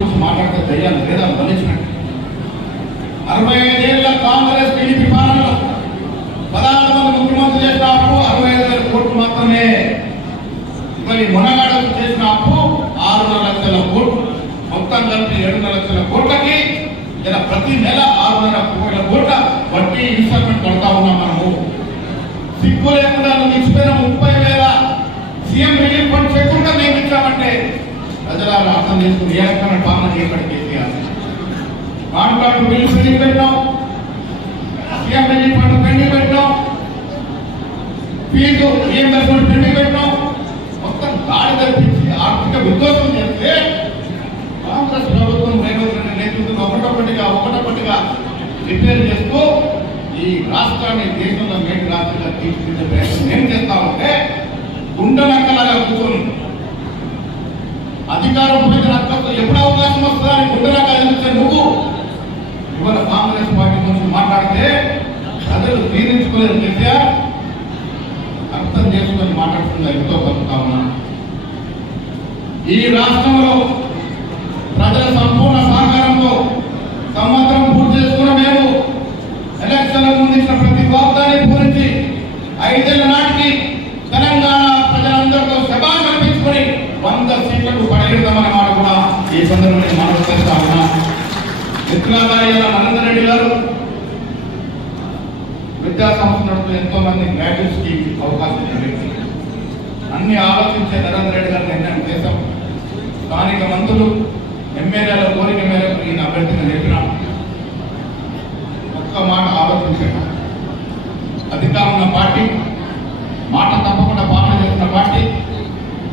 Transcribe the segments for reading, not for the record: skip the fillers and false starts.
మాట్లాడితే దయ్యాలు లేదా గమనించినట్టు 65 ఏళ్ల కాంగ్రెస్ టీడీపీ పాలనలో 16 మంది ముఖ్యమంత్రి చేసిన అప్పు 65,000 కోట్లు మాత్రమే. మరి మునగాడకు చేసిన అప్పు 6.5 లక్షల కోట్లు, మొత్తం కలిపి 7.5 లక్షల కోట్లకి ఇలా ప్రతి నెల 6.5 కోట్ల వడ్డీ ఇన్స్టాల్మెంట్ కడతా ఉన్నాం. మనము సిగ్గు లేకుండా ఇచ్చిపోయిన 30,000 సీఎం రిలీఫ్ ఫండ్ చెక్ కూడా మేము ఇచ్చామంటే ప్రజలను అర్థం చేసుకుని ఏ రకమైన పాలన చేయబడి కేసీఆర్ కాంట్రాక్ట్ బిల్లు పెండింగ్ పెట్టాం, సీఎం రిలీఫ్ ఫండ్ పెండింగ్ పెట్టాం, ఫీజు రీఎంబర్స్మెంట్ పెండింగ్ పెట్టాం. మొత్తం గాడి తప్పించి ఆర్థిక విధ్వంసం చేస్తే కాంగ్రెస్ ప్రభుత్వం రేవంత్ రెడ్డి నేతృత్వం ఒకటొకటిగా రిపేర్ చేస్తూ ఈ రాష్ట్రాన్ని దేశంలో మేటి రాష్ట్రంగా తీర్చిదిద్దే ప్రయత్నం ఏం చేస్తామంటే గుండెనక్కలాగా కూర్చొని అధికారం పోయిన రక్తంతో ఎప్పుడు అవకాశం వస్తుందా అని గుండెనక్క ఎదుర్కొనే నువ్వు ఇవాళ కాంగ్రెస్ పార్టీ గురించి మాట్లాడితే ప్రజలు తీరించుకోలేదు. కేసీఆర్ అర్థం చేసుకొని మాట్లాడుతున్నా ఎంతో కలుగుతా ఉన్నా. ఈ రాష్ట్రంలో ప్రజల సంపూర్ణ సహకారంతో సంవత్సరం పూర్తి చేసుకున్న మేము ఎలక్షన్ల ముందు ఇచ్చిన ప్రతి వాగ్దాన్ని పూరించి 5 ఏళ్ల నాటికి తెలంగాణ ప్రజలందరితో శభాష్ అనిపించుకొని 100 సీట్లకు పడగెడతామనే మాట కూడా ఈ సందర్భంగా మనం చేస్తా ఉన్నా. మిత్రులారా, నరేంద్ర రెడ్డి గారు విద్యా సంస్థలకు ఎంతో మంది గ్రాడ్యుయేట్స్ కి అవకాశం ఇచ్చింది. అన్ని ఆలోచించే నరేంద్ర రెడ్డి గారు నిర్ణయం చేశాం. స్థానిక మంత్రులు ఎమ్మెల్యేల కోరిక మేరకు ఈయన అభ్యర్థిగా చెప్పినాం. ఒక్క మాట ఆలోచించాను. అధికారంలో పార్టీ మాట తప్పకుండా పాలన చేస్తున్న పార్టీ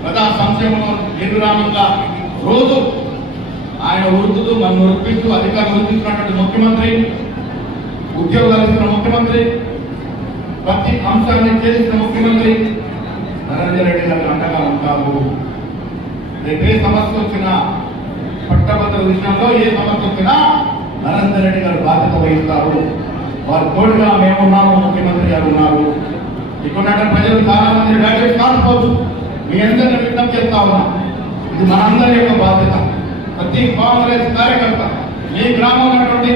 ప్రజా సంక్షేమంలో నిర్విరామంగా రోజు ఆయన ఉరుకుతూ మనం ఉరిపిస్తూ అధికారులు ఉరిపిస్తున్నటువంటి ముఖ్యమంత్రి, ఉద్యోగాలు ఇస్తున్న ముఖ్యమంత్రి, ప్రతి అంశాన్ని చేసిన ముఖ్యమంత్రి నరేంద్ర రెడ్డి గారు అండగా ఉంటారు. రేపు ఏ సమస్య వచ్చినా పట్టభద్రుల విషయంలో ఏ సమస్య వచ్చినా నరేంద్ర రెడ్డి గారు బాధ్యత వహిస్తారు. వారు తోడుగా మేమున్నాము, ముఖ్యమంత్రి గారు ఉన్నారు. ఇక్కడ ప్రజలు చాలా మంది గ్రాడ్యుయేట్స్ కాకపోవచ్చు. మీ అందరినీ విజ్ఞప్తి చేస్తా ఉన్నా, ఇది మనందరి యొక్క బాధ్యత. ప్రతి కాంగ్రెస్ కార్యకర్త మీ గ్రామంలో ఉన్నటువంటి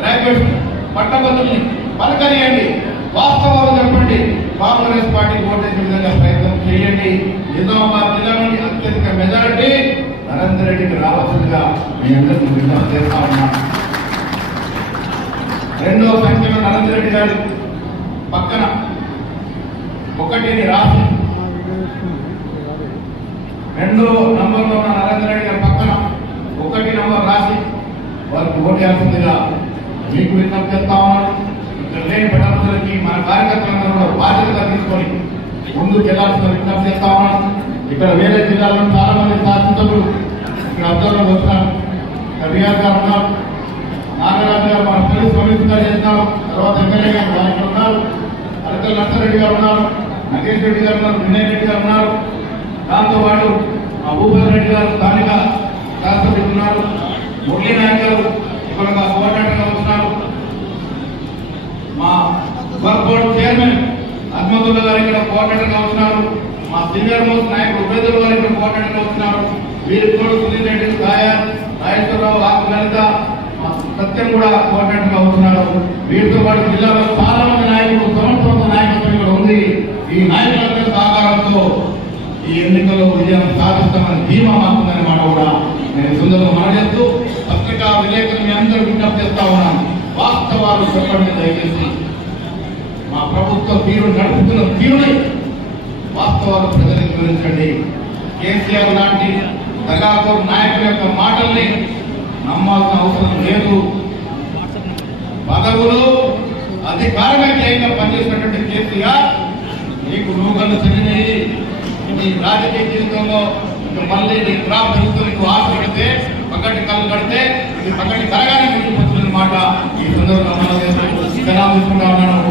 గ్రాడ్యుయేట్స్ పట్టభద్రుల్ని పలకరియండి, వాస్తవాలు చెప్పండి, కాంగ్రెస్ పార్టీకి ఓటేసే విధంగా ప్రయత్నం చేయండి. నిజామాబాద్ జిల్లా నుండి అత్యధిక మెజారిటీ నరేంద్ర రెడ్డికి రావాల్సిందిగా మీ అందరినీ విజ్ఞప్తి చేస్తా ఉన్నా. రెండో సంఖ్యలో నరేంద్ర రెడ్డి గారి పక్కన 1ని రాసి, 2 నంబర్లో ఉన్న నరేంద్ర రెడ్డి గారి పక్కన 1 నంబర్ రాసి వారికి ఓటేయాల్సిందిగా మీకు విజ్ఞప్తి చేస్తా ఉన్నాను. ఇక్కడ లేని పట్టణాలకి మన కార్యకర్తలందరూ కూడా బాధ్యతగా తీసుకొని ముందుకు వెళ్లాల్సిన విజ్ఞప్తి చేస్తా ఉన్నాను. ఇక్కడ వేరే జిల్లాలో చాలా మంది శాసనసభ్యులు ఇక్కడ అబ్జర్వర్ వచ్చినారు. బీఆర్ గారు ఉన్నారు, నాగరాజు గారు మన పోలీస్ కమిషనర్ చేస్తున్నారు, తర్వాత ఎమ్మెల్యే గారు వారికి ఉన్నారు, అరకల్ నర్సరెడ్డి గారు ఉన్నారు, నగేష్ రెడ్డి గారు ఉన్నారు, వినయ్ రెడ్డి గారు ఉన్నారు, దాంతోపాటు మా భూపతి రెడ్డి గారు స్థానిక శాసనసభ్యులు ఉన్నారు, మురళీ నాయక్ గారు ఇక్కడ కోఆర్డినేటర్గా వస్తున్నారు, మా వర్క్ బోర్డు చైర్మన్ అహ్మదుల్లా గారు ఇక్కడ కోఆర్డినేటర్గా వస్తున్నారు, మా సీనియర్ మోస్ట్ నాయకుడు ఉబేదుల్ గారు ఇక్కడ కోఆర్డినేటర్గా వస్తున్నారు, వీరికి కూడా సునీల్ రెడ్డి, రాజేశ్వరరావు, ఆకు లలిత, సత్యం కూడా కోఆర్డినేటర్గా వస్తున్నారు. వీరితో పాటు జిల్లాలో చాలా మంది నాయకులు, సమర్థవంత నాయకత్వం ఇక్కడ ఉంది. ఈ నాయకులందరి సహకారంతో ఈ ఎన్నికల్లో విజయం సాధిస్తామని ధీమా మాకుందనే మాట కూడా నేను సుందరంగా మనచేస్తూ పత్రికా విలేకరులు మీ అందరూ విజ్ఞప్తి చేస్తా ఉన్నాను. వాస్తవాలు చెప్పండి దయచేసి. మా ప్రభుత్వ తీరు నడుపుతున్న తీరుని వాస్తవాలు ప్రజలకు వివరించండి. కేసీఆర్ లాంటి దగాకోర్ నాయకుల యొక్క మాటల్ని నమ్మాల్సిన అవసరం లేదు. పదవులు అధికారమే ధ్యేయంగా పనిచేసినటువంటి కేసీఆర్ నీకు నూకలు తిరిగి నీ రాజకీయ జీవితంలో మళ్ళీ నీ క్రాప్ పెరుగుతూ నీకు ఆశ కడితే, పక్కటి కళ్ళు కడితే ఇది పక్కటి కలగానే మిగిలిపోతున్న మాట ఈ సందర్భంగా మనం తీసుకుంటా ఉన్నాను.